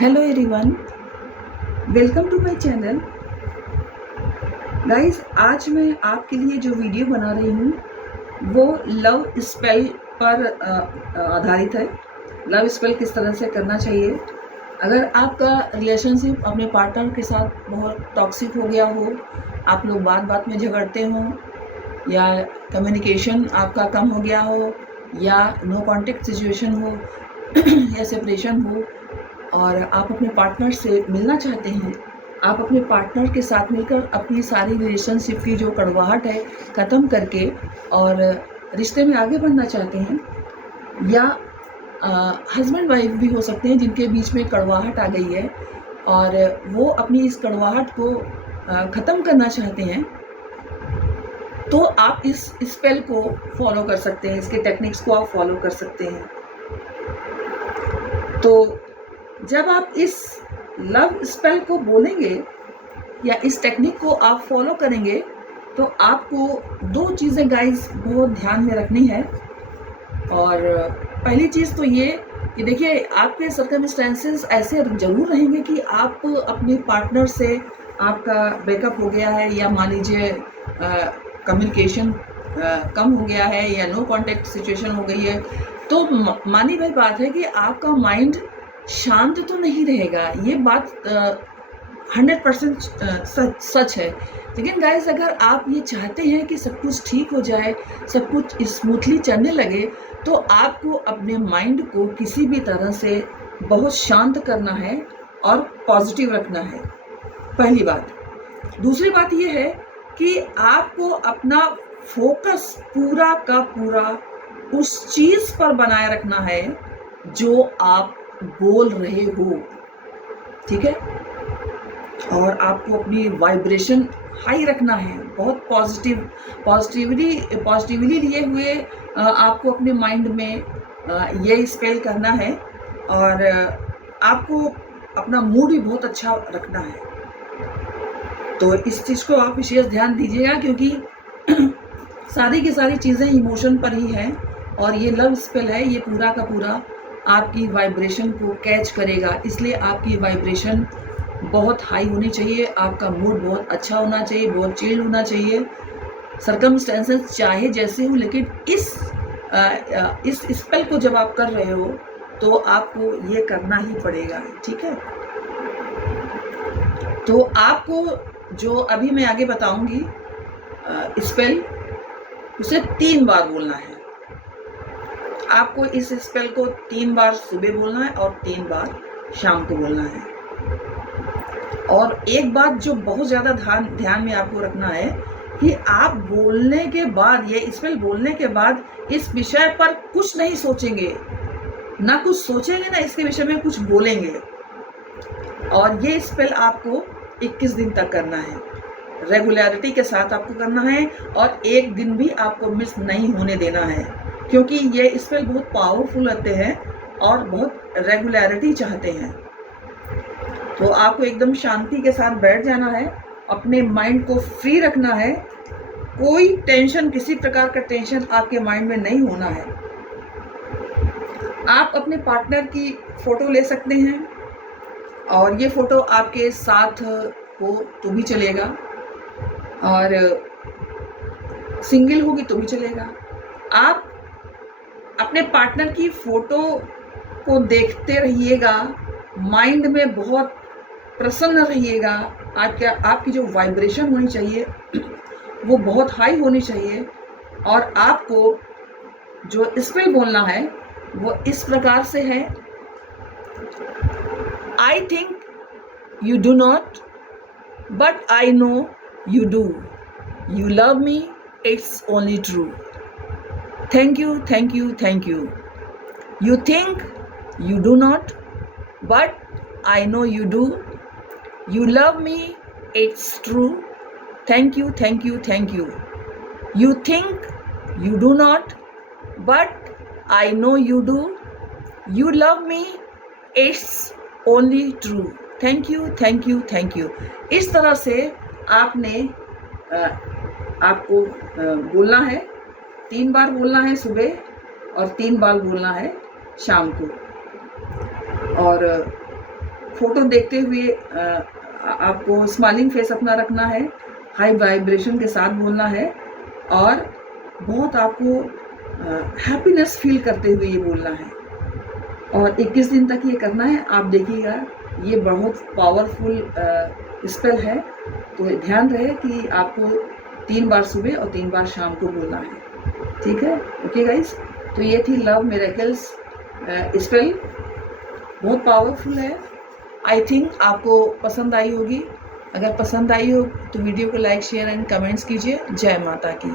Hello everyone, welcome to my channel. Guys, आज मैं आपके लिए जो वीडियो बना रही हूँ वो लव स्पेल पर आधारित है। लव स्पेल किस तरह से करना चाहिए। अगर आपका रिलेशनशिप अपने पार्टनर के साथ बहुत टॉक्सिक हो गया हो, आप लोग बात बात में झगड़ते हो, या कम्युनिकेशन आपका कम हो गया हो, या नो कॉन्टेक्ट सिचुएशन हो या सेपरेशन हो, और आप अपने पार्टनर से मिलना चाहते हैं, आप अपने पार्टनर के साथ मिलकर अपनी सारी रिलेशनशिप की जो कड़वाहट है ख़त्म करके और रिश्ते में आगे बढ़ना चाहते हैं, या हस्बैंड वाइफ भी हो सकते हैं जिनके बीच में कड़वाहट आ गई है और वो अपनी इस कड़वाहट को ख़त्म करना चाहते हैं, तो आप इस स्पेल को फॉलो कर सकते हैं। इसके टेक्निक्स को आप फॉलो कर सकते हैं। तो जब आप इस लव स्पेल को बोलेंगे या इस टेक्निक को आप फॉलो करेंगे, तो आपको दो चीज़ें गाइस बहुत ध्यान में रखनी है। और पहली चीज़ तो ये कि देखिए, आपके सर्कमस्टेंसेस ऐसे ज़रूर रहेंगे कि आप अपने पार्टनर से आपका ब्रेकअप हो गया है, या मान लीजिए कम्युनिकेशन कम हो गया है, या नो कॉन्टेक्ट सिचुएशन हो गई है, तो मानी भाई बात है कि आपका माइंड शांत तो नहीं रहेगा। ये बात 100% सच है। लेकिन गाइस, अगर आप ये चाहते हैं कि सब कुछ ठीक हो जाए, सब कुछ स्मूथली चलने लगे, तो आपको अपने माइंड को किसी भी तरह से बहुत शांत करना है और पॉजिटिव रखना है, पहली बात। दूसरी बात ये है कि आपको अपना फोकस पूरा का पूरा उस चीज़ पर बनाए रखना है जो आप बोल रहे हो, ठीक है। और आपको अपनी वाइब्रेशन हाई रखना है, बहुत पॉजिटिवली लिए हुए आपको अपने माइंड में ये स्पेल करना है। और आपको अपना मूड भी बहुत अच्छा रखना है। तो इस चीज़ को आप विशेष ध्यान दीजिएगा, क्योंकि सारी की सारी चीज़ें इमोशन पर ही हैं, और ये लव स्पेल है, ये पूरा का पूरा आपकी वाइब्रेशन को कैच करेगा। इसलिए आपकी वाइब्रेशन बहुत हाई होनी चाहिए, आपका मूड बहुत अच्छा होना चाहिए, बहुत चिल होना चाहिए। सर्कमस्टेंसेस चाहे जैसे हो, लेकिन इस स्पेल को जब आप कर रहे हो तो आपको ये करना ही पड़ेगा, ठीक है। तो आपको जो अभी मैं आगे बताऊंगी स्पेल, उसे 3 बार बोलना है। आपको इस स्पेल को 3 बार सुबह बोलना है और 3 बार शाम को बोलना है। और एक बात जो बहुत ज़्यादा ध्यान में आपको रखना है कि आप बोलने के बाद, ये स्पेल बोलने के बाद इस विषय पर कुछ नहीं सोचेंगे, ना कुछ सोचेंगे, ना इसके विषय में कुछ बोलेंगे। और ये स्पेल आपको 21 दिन तक करना है, रेगुलरिटी के साथ आपको करना है, और एक दिन भी आपको मिस नहीं होने देना है, क्योंकि ये स्पेल बहुत पावरफुल होते हैं और बहुत रेगुलरिटी चाहते हैं। तो आपको एकदम शांति के साथ बैठ जाना है, अपने माइंड को फ्री रखना है, कोई टेंशन, किसी प्रकार का टेंशन आपके माइंड में नहीं होना है। आप अपने पार्टनर की फ़ोटो ले सकते हैं, और ये फ़ोटो आपके साथ हो तो भी चलेगा, और सिंगल होगी तो भी चलेगा। आप अपने पार्टनर की फ़ोटो को देखते रहिएगा, माइंड में बहुत प्रसन्न रहिएगा। आपकी जो वाइब्रेशन होनी चाहिए वो बहुत हाई होनी चाहिए। और आपको जो स्पेल बोलना है वो इस प्रकार से है: I think you do not, but I know you do. You love me, it's only true. Thank you, thank you, thank you. You think you do not, but I know you do. You love me, it's true. Thank you, thank you, thank you. You think you do not, but I know you do. You love me, it's only true. Thank you, thank you, thank you. इस तरह से आपने आपको बोलना है, 3 बार बोलना है सुबह और 3 बार बोलना है शाम को। और फ़ोटो देखते हुए आपको स्माइलिंग फेस अपना रखना है, हाई वाइब्रेशन के साथ बोलना है और बहुत आपको हैप्पीनेस फील करते हुए ये बोलना है और 21 दिन तक ये करना है। आप देखिएगा ये बहुत पावरफुल स्पेल है। तो ध्यान रहे कि आपको 3 बार सुबह और 3 बार शाम को बोलना है। ठीक है, ओके गाइस। तो ये थी लव मिरेकल्स स्पेल, बहुत पावरफुल है। आई थिंक आपको पसंद आई होगी। अगर पसंद आई हो तो वीडियो को लाइक शेयर एंड कमेंट्स कीजिए। जय माता की।